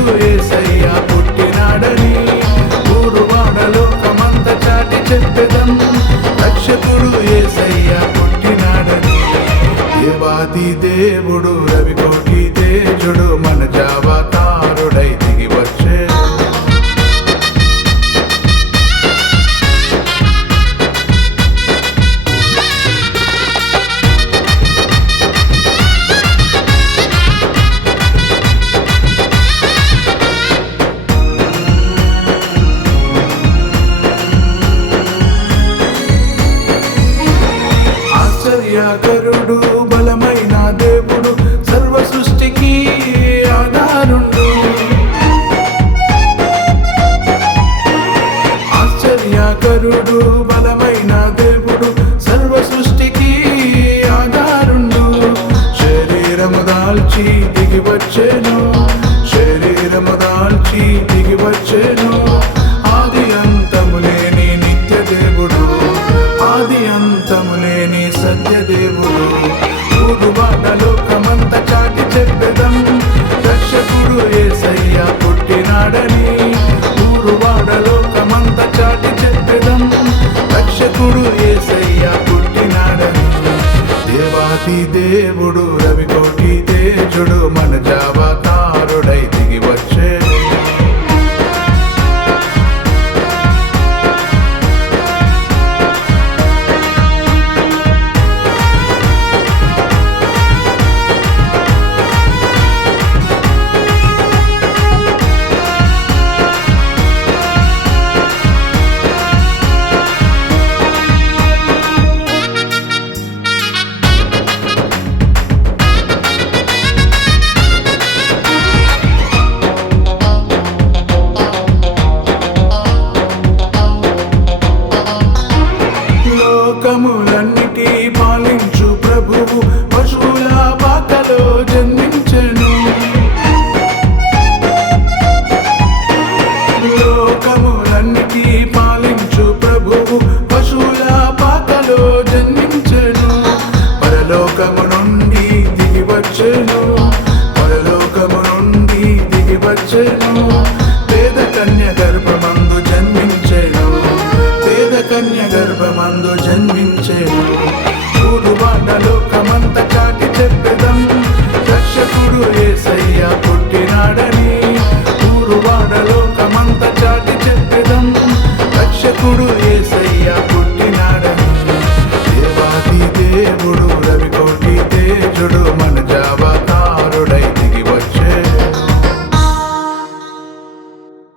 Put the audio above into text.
రక్షకుడు యేసయ్య పుట్టినాడని ఊరు వాడలోకమంత చాటి చెప్పెదం. రక్షకుడు యేసయ్య పుట్టినాడని. దేవాది దేవుడు రవికోటి తేజుడు మన జావతారుడై దిగి వచ్చే. ఆశ్చర్యకరుడు బలమైన దేవుడు సర్వ సృష్టికి ఆధారుడు. ఆశ్చర్యకరుడు బలమైన దేవుడు సర్వ సృష్టికి ఆధారుడు. శరీరము దాల్చి దిగి వచ్చెను, శరీరము దాల్చి దిగి వచ్చెను. ఆది అంతము లేని నిత్య దేవుడు, ఆది అంతము లేని సత్యదేవుడు. ఊరువాడలోకమంత చాటి చెప్పెదం. రక్షకుడు యేసయ్య పుట్టినాడని ఊరువాడలోకమంత చాటి చెప్పెదం. రక్షకుడు యేసయ్య పుట్టినాడని. దేవాది దేవుడు రవికోటి తేజుడు మన జావతారుడై దిగి వచ్చే. లోకములన్నిటి పాలించు ప్రభువు పశువుల పాకలో జన్మించెను. లోకములన్నిటి పాలించు ప్రభువు పశువుల పాకలో జన్మించెను. పరలోకము నుండి దిగి వచ్చెను, పరలోకము నుండి దిగి వచ్చెను.